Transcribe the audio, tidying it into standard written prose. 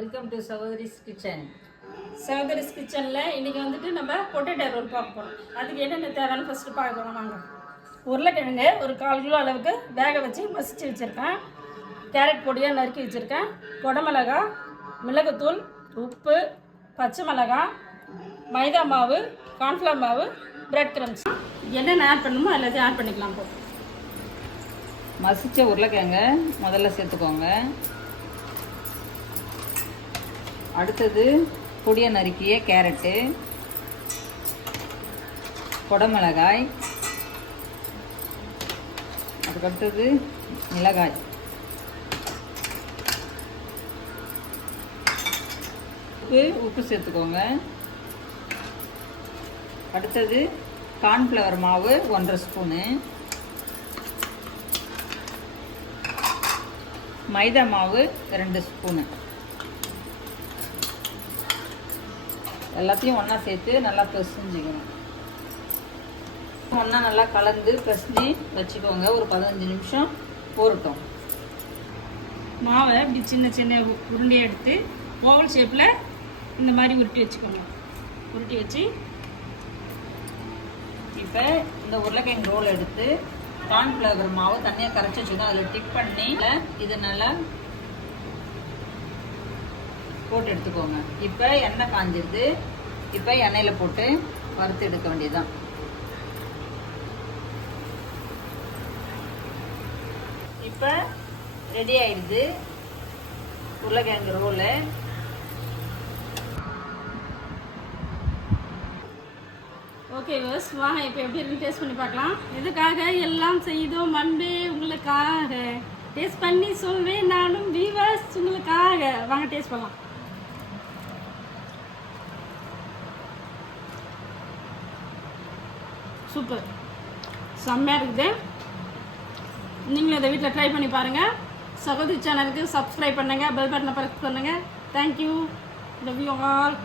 Welcome to சகோதரிஸ் kitchen. சகோதரிஸ் கிச்சனில் இன்றைக்கி வந்துட்டு நம்ம பொட்டேட்டோ ரோல் பார்க்க போகிறோம். அதுக்கு என்னென்ன தேவைன்னு ஃபஸ்ட்டு பார்க்க போகிறோம். வாங்க. உருளைக்கிழங்கு ஒரு 1/4 கிலோ அளவுக்கு வேக வச்சு மசிச்சு வச்சுருக்கேன். கேரட் பொடியாக நறுக்கி வச்சுருக்கேன். குடமிளகா, மிளகுத்தூள், உப்பு, பச்சை மிளகாய், மைதா மாவு, கார்ன்ஃப்ளவர் மாவு, பிரெட் கிரம்ஸ். என்னென்ன ஆட் பண்ணணுமோ எல்லாத்தையும் ஆட் பண்ணிக்கலாம். போ மசிச்ச உருளைக்கிழங்க முதல்ல சேர்த்துக்கோங்க. அடுத்தது பொடியை நறுக்கிய கேரட்டு, குடமிளகாய், அதுக்கடுத்தது மிளகாய், உப்பு சேர்த்துக்கோங்க. அடுத்தது கார்ன்ஃப்ளவர் மாவு 1.5 ஸ்பூனு, மைதா மாவு 2 ஸ்பூனு. எல்லாத்தையும் ஒன்றா சேர்த்து நல்லா பிசைஞ்சிக்கணும். ஒன்றா நல்லா கலந்து பிசைஞ்சு வச்சுக்கோங்க. ஒரு 15 நிமிஷம் போரட்டும். மாவை இப்படி சின்ன சின்ன உருண்டையை எடுத்து ஓவல் ஷேப்பில் இந்த மாதிரி உருட்டி வச்சுக்கோங்க. உருட்டி வச்சு இப்போ இந்த உருளைக்கிழங்கு ரோல் எடுத்து கார்ன்ஃப்ளவர் மாவு தண்ணியாக கரைச்சி வச்சுக்கணும். அதில் டிப் பண்ணி இது நல்லா போட்டு எடுத்துக்கோங்க. இப்போ எண்ணெய் காஞ்சிருது. இப்போ எண்ணெயில் போட்டு வறுத்து எடுக்க வேண்டியதுதான். இப்போ ரெடி ஆயிடுது உருளைக்கிழங்கு ரோலு. ஓகே பஸ் வாங்க, இப்போ எப்படி இருக்குன்னு டேஸ்ட் பண்ணி பார்க்கலாம். எதுக்காக எல்லாம் செய்தோம் அன்பே உங்களுக்காக, டேஸ்ட் பண்ணி சொல்வேன் நானும் வீவர்ஸ் உங்களுக்காக. வாங்க டேஸ்ட் பண்ணலாம். சூப்பர், செம்மையாக இருக்குது. நீங்களும் இதை வீட்டில் ட்ரை பண்ணி பாருங்கள். சகோதரி சேனலுக்கு சப்ஸ்கிரைப் பண்ணுங்கள், பெல் பட்டனை ப்ரெஸ் பண்ணுங்கள். Thank you, love you all.